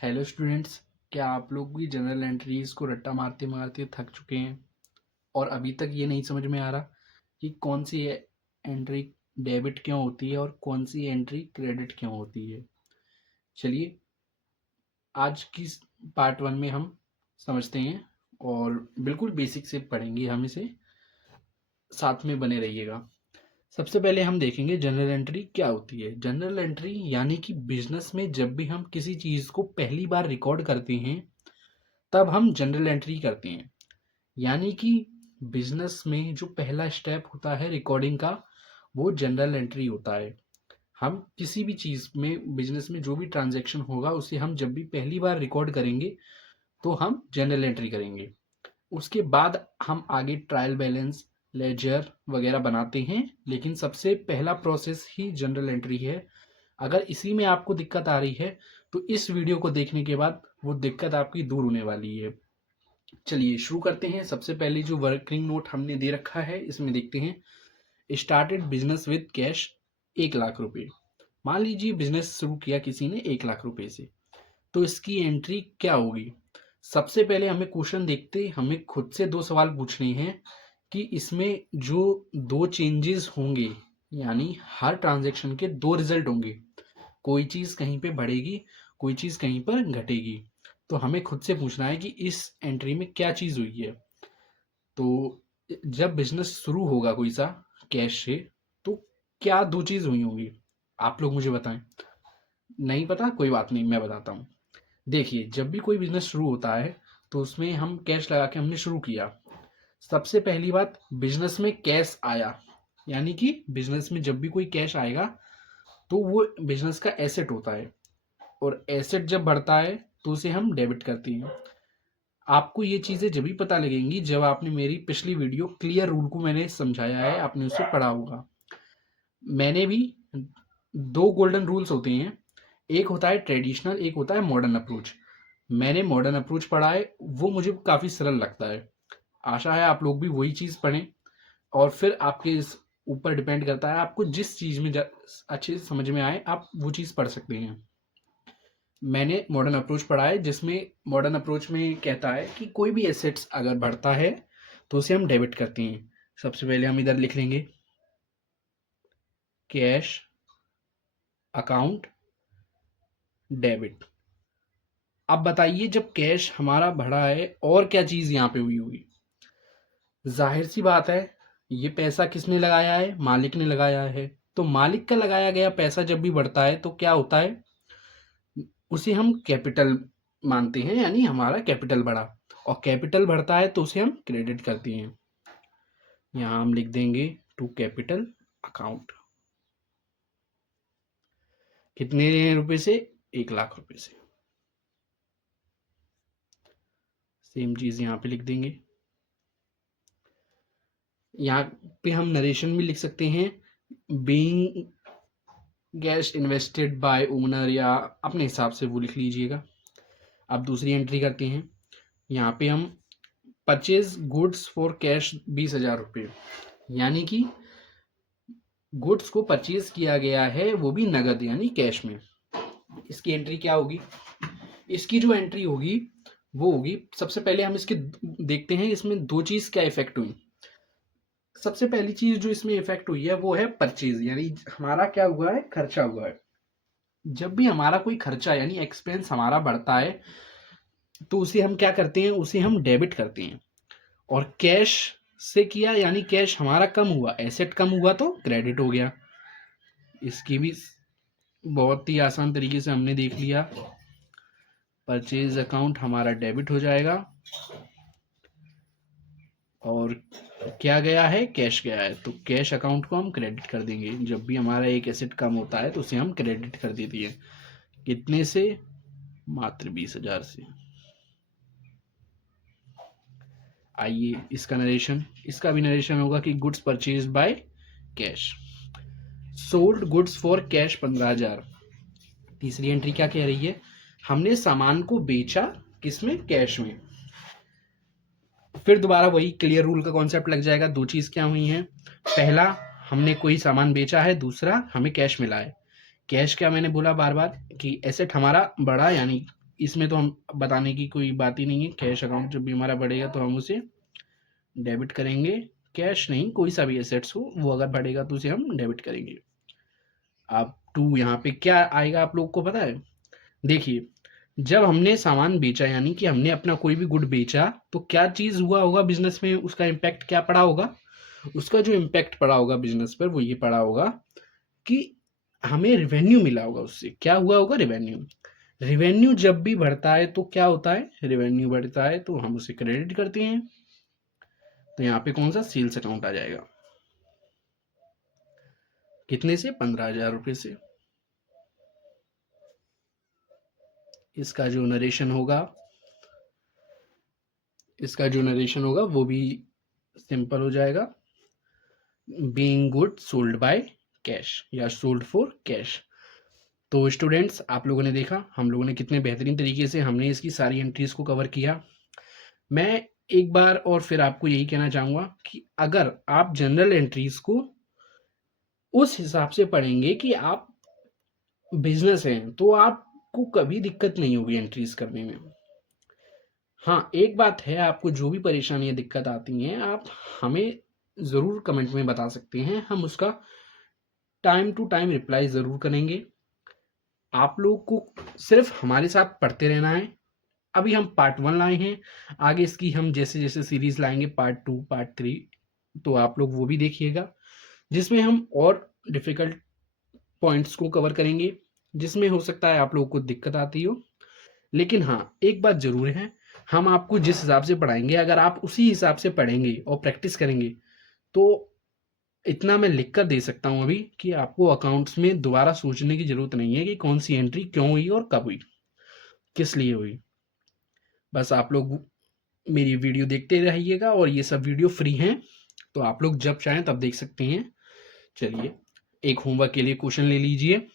Hello students. क्या आप लोग भी जनरल एंट्रीज को रट्टा मारते मारते थक चुके हैं और अभी तक ये नहीं समझ में आ रहा कि कौन सी एंट्री डेबिट क्यों होती है और कौन सी एंट्री क्रेडिट क्यों होती है? चलिए, आज की पार्ट वन में हम समझते हैं और बिल्कुल बेसिक से पढ़ेंगे हम इसे। साथ में बने रहिएगा। सबसे पहले हम देखेंगे जनरल एंट्री क्या होती है। जनरल एंट्री यानी कि बिजनेस में जब भी हम किसी चीज़ को पहली बार रिकॉर्ड करते हैं तब हम जनरल एंट्री करते हैं। यानी कि बिजनेस में जो पहला स्टेप होता है रिकॉर्डिंग का, वो जनरल एंट्री होता है। हम किसी भी चीज़ में बिजनेस में जो भी ट्रांजैक्शन होगा उसे हम जब भी पहली बार रिकॉर्ड करेंगे तो हम जनरल एंट्री करेंगे। उसके बाद हम आगे ट्रायल बैलेंस, लेजर वगैरह बनाते हैं, लेकिन सबसे पहला प्रोसेस ही जनरल एंट्री है। अगर इसी में आपको दिक्कत आ रही है तो इस वीडियो को देखने के बाद वो दिक्कत आपकी दूर होने वाली है। चलिए शुरू करते हैं। सबसे पहले जो वर्किंग नोट हमने दे रखा है इसमें देखते हैं। Started business with cash 1 lakh रुपए। मान लीजिए बिजनेस शुरू किया किसी ने 1 लाख रुपए से, तो इसकी एंट्री क्या होगी? सबसे पहले हमें क्वेश्चन देखते, हमें खुद से दो सवाल पूछने हैं कि इसमें जो दो चेंजेस होंगे, यानी हर ट्रांजेक्शन के दो रिजल्ट होंगे, कोई चीज़ कहीं पे बढ़ेगी, कोई चीज़ कहीं पर घटेगी। तो हमें खुद से पूछना है कि इस एंट्री में क्या चीज़ हुई है। तो जब बिजनेस शुरू होगा कोई सा कैश से, तो क्या दो चीज़ हुई होंगी? आप लोग मुझे बताएं। नहीं पता, कोई बात नहीं, मैं बताता हूँ। देखिए, जब भी कोई बिजनेस शुरू होता है तो उसमें हम कैश लगा के हमने शुरू किया। सबसे पहली बात, बिजनेस में कैश आया, यानी कि बिजनेस में जब भी कोई कैश आएगा तो वो बिजनेस का एसेट होता है, और एसेट जब बढ़ता है तो उसे हम डेबिट करते हैं। आपको ये चीज़ें जब भी पता लगेंगी जब आपने मेरी पिछली वीडियो क्लियर रूल को मैंने समझाया है, आपने उसे पढ़ा होगा। मैंने भी दो गोल्डन रूल्स होते हैं, एक होता है ट्रेडिशनल, एक होता है मॉडर्न अप्रोच। मैंने मॉडर्न अप्रोच पढ़ा है, वो मुझे काफ़ी सरल लगता है। आशा है आप लोग भी वही चीज़ पढ़ें, और फिर आपके इस ऊपर डिपेंड करता है आपको जिस चीज़ में अच्छे से समझ में आए आप वो चीज़ पढ़ सकते हैं। मैंने मॉडर्न अप्रोच पढ़ा है, जिसमें मॉडर्न अप्रोच में कहता है कि कोई भी एसेट्स अगर बढ़ता है तो उसे हम डेबिट करते हैं। सबसे पहले हम इधर लिख लेंगे कैश अकाउंट डेबिट। अब बताइए, जब कैश हमारा बढ़ा है और क्या चीज़ यहाँ पे हुई होगी? जाहिर सी बात है, ये पैसा किसने लगाया है? मालिक ने लगाया है। तो मालिक का लगाया गया पैसा जब भी बढ़ता है तो क्या होता है? उसे हम कैपिटल मानते हैं, यानी हमारा कैपिटल बढ़ा, और कैपिटल बढ़ता है तो उसे हम क्रेडिट करते हैं। यहाँ हम लिख देंगे टू कैपिटल अकाउंट। कितने रुपए से? 1 लाख रुपए से। सेम चीज यहाँ पे लिख देंगे। यहाँ पे हम नरेशन भी लिख सकते हैं, being cash invested bye owner, या अपने हिसाब से वो लिख लीजिएगा। अब दूसरी एंट्री करते हैं। यहाँ पे हम परचेज गुड्स फॉर कैश 20,000 रुपये, यानी कि गुड्स को परचेज किया गया है, वो भी नगद यानी कैश में। इसकी एंट्री क्या होगी? इसकी जो एंट्री होगी वो होगी, सबसे पहले हम इसके देखते हैं इसमें दो चीज क्या इफेक्ट हुई। सबसे पहली चीज जो इसमें इफेक्ट हुई है वो है परचेज, यानी हमारा क्या हुआ है? खर्चा हुआ है। जब भी हमारा कोई खर्चा यानी एक्सपेंस हमारा बढ़ता है तो उसे हम क्या करते हैं? उसे हम डेबिट करते हैं। और कैश से किया, यानी कैश हमारा कम हुआ, एसेट कम हुआ तो क्रेडिट हो गया। इसकी भी बहुत ही आसान तरीके से हमने देख लिया। परचेज अकाउंट हमारा डेबिट हो जाएगा, और क्या गया है? कैश गया है, तो कैश अकाउंट को हम क्रेडिट कर देंगे। जब भी हमारा एक एसेट कम होता है तो उसे हम क्रेडिट कर देते हैं। कितने से? मात्र 20,000 से। आइए इसका नरेशन, इसका भी नरेशन होगा कि goods purchase by cash, sold goods for cash 15,000। तीसरी एंट्री क्या कह रही है? हमने सामान को बेचा, किसमें? कैश में। फिर दोबारा वही क्लियर रूल का कॉन्सेप्ट लग जाएगा। दो चीज क्या हुई हैं? पहला, हमने कोई सामान बेचा है, दूसरा हमें कैश मिला है। कैश क्या मैंने बोला बार बार कि एसेट हमारा बढ़ा, यानी इसमें तो हम बताने की कोई बात ही नहीं है। कैश अकाउंट जब भी हमारा बढ़ेगा तो हम उसे डेबिट करेंगे। कैश नहीं, कोई सा भी एसेट्स हो वो अगर बढ़ेगा तो उसे हम डेबिट करेंगे। अब टू यहाँ पे क्या आएगा आप लोग को पता है? देखिए, जब हमने सामान बेचा यानी कि हमने अपना कोई भी गुड बेचा तो क्या चीज़ हुआ होगा बिजनेस में, उसका इम्पैक्ट क्या पड़ा होगा? उसका जो इम्पैक्ट पड़ा होगा बिजनेस पर वो ये पड़ा होगा कि हमें रिवेन्यू मिला होगा। उससे क्या हुआ होगा? रिवेन्यू। रिवेन्यू जब भी बढ़ता है तो क्या होता है? रिवेन्यू बढ़ता है तो हम उसे क्रेडिट करते हैं। तो यहाँ पे कौन सा? सेल्स अकाउंट आ जाएगा। कितने से? 15,000 रुपये से। इसका जो नरेशन होगा वो भी सिंपल हो जाएगा। Being good sold by cash या सोल्ड फॉर कैश। तो स्टूडेंट्स, आप लोगों ने देखा हम लोगों ने कितने बेहतरीन तरीके से हमने इसकी सारी एंट्रीज को कवर किया। मैं एक बार और फिर आपको यही कहना चाहूँगा कि अगर आप जनरल एंट्रीज को उस हिसाब से पढ़ेंगे कि आप बिजनेस हैं तो आपको कभी दिक्कत नहीं होगी एंट्रीज करने में। हाँ, एक बात है, आपको जो भी परेशानियाँ दिक्कत आती हैं आप हमें ज़रूर कमेंट में बता सकते हैं। हम उसका टाइम टू टाइम रिप्लाई ज़रूर करेंगे। आप लोग को सिर्फ हमारे साथ पढ़ते रहना है। अभी हम पार्ट 1 लाए हैं, आगे इसकी हम जैसे-जैसे सीरीज़ लाएँगे पार्ट 2, पार्ट 3, तो आप लोग वो भी देखिएगा, जिसमें हम और डिफ़िकल्ट पॉइंट्स को कवर करेंगे, जिसमें हो सकता है आप लोगों को दिक्कत आती हो। लेकिन हाँ, एक बात ज़रूर है, हम आपको जिस हिसाब से पढ़ाएँगे अगर आप उसी हिसाब से पढ़ेंगे और प्रैक्टिस करेंगे, तो इतना मैं लिख कर दे सकता हूँ अभी कि आपको अकाउंट्स में दोबारा सोचने की ज़रूरत नहीं है कि कौन-सी एंट्री क्यों हुई और कब हुई, किस लिए हुई। बस आप लोग मेरी वीडियो देखते रहिएगा और ये सब वीडियो फ्री हैं, तो आप लोग जब चाहें तब देख सकते हैं। चलिए, एक होमवर्क के लिए क्वेश्चन ले लीजिए।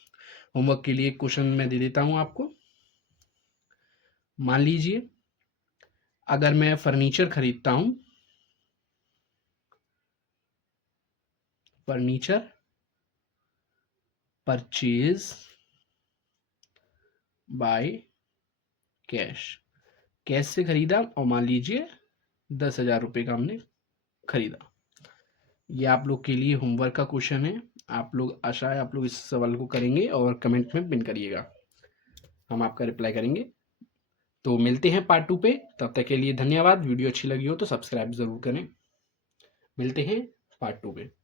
होमवर्क के लिए क्वेश्चन मैं दे देता हूँ आपको। मान लीजिए अगर मैं फर्नीचर खरीदता हूँ, furniture purchase by cash, cash से खरीदा और मान लीजिए 10,000 रुपये का हमने खरीदा। ये आप लोग के लिए होमवर्क का क्वेश्चन है। आप लोग, आशा है आप लोग इस सवाल को करेंगे और कमेंट में पिन करिएगा, हम आपका रिप्लाई करेंगे। तो मिलते हैं पार्ट 2 पे, तब तक के लिए धन्यवाद। वीडियो अच्छी लगी हो तो सब्सक्राइब ज़रूर करें। मिलते हैं पार्ट 2 पे।